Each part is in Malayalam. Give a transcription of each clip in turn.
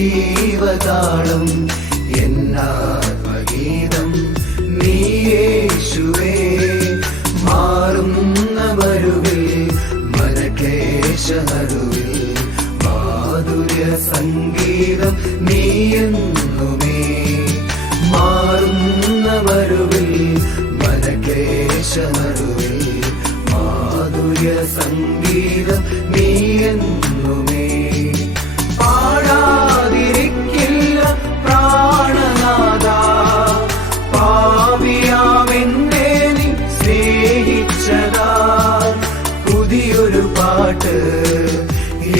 ജീവതാളം എന്നാത്മഗീതം നീയേശുവേ മാറുന്ന വരുവിൽ മനക്ലേശനടുവിൽ മാധുര്യ സംഗീതം നീയെന്നുമേ പാട്ട്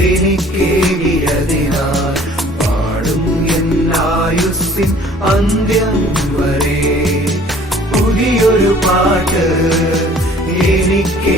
എനിക്കേകിയതിനാൽ പാടും എന്നായുസ്സിൻ അന്ത്യം വരെ. പുതിയൊരു പാട്ട് എനിക്കേകിയതിനാൽ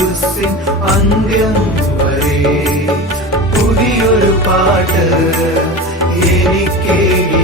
എന്നായുസ്സിൻ അന്ത്യം വരെ. പുതിയൊരു പാട്ട് എനിക്കേകിയതിനാൽ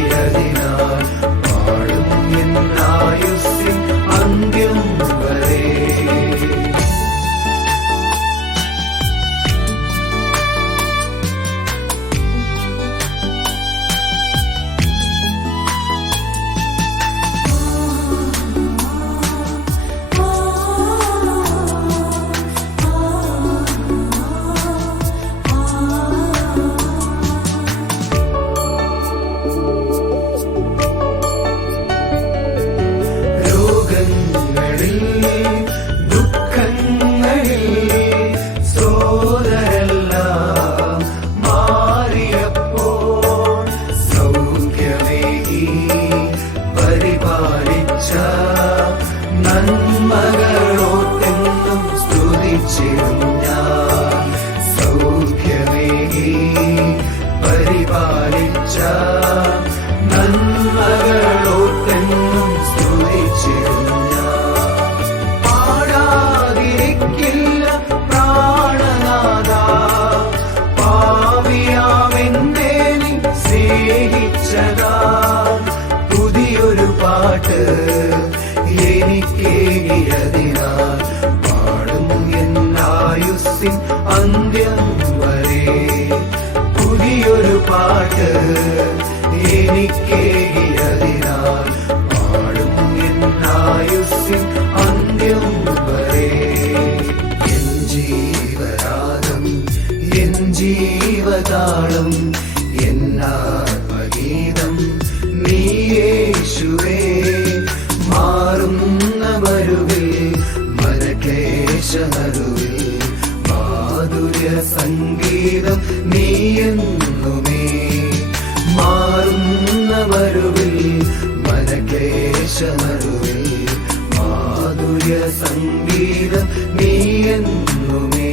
പാട്ട് എനിക്കേകിയതിനാൽ പാടും എന്നായുസ്സിൻ അന്ത്യം വരെ പുതിയൊരു പാട്ട് എനിക്കേകിയതിനാൽ പാടും എന്നായുസ്സിൻ അന്ത്യം വരെ എൻ ജീവരാഗം എൻ ജീവതാളം എന്നാത്മഗീതം നീയേശുവേ മാറുന്ന വരുവിൽ മനക്ലേശനടുവിൽ മാധുര്യ സംഗീതം നീയെന്നുമേ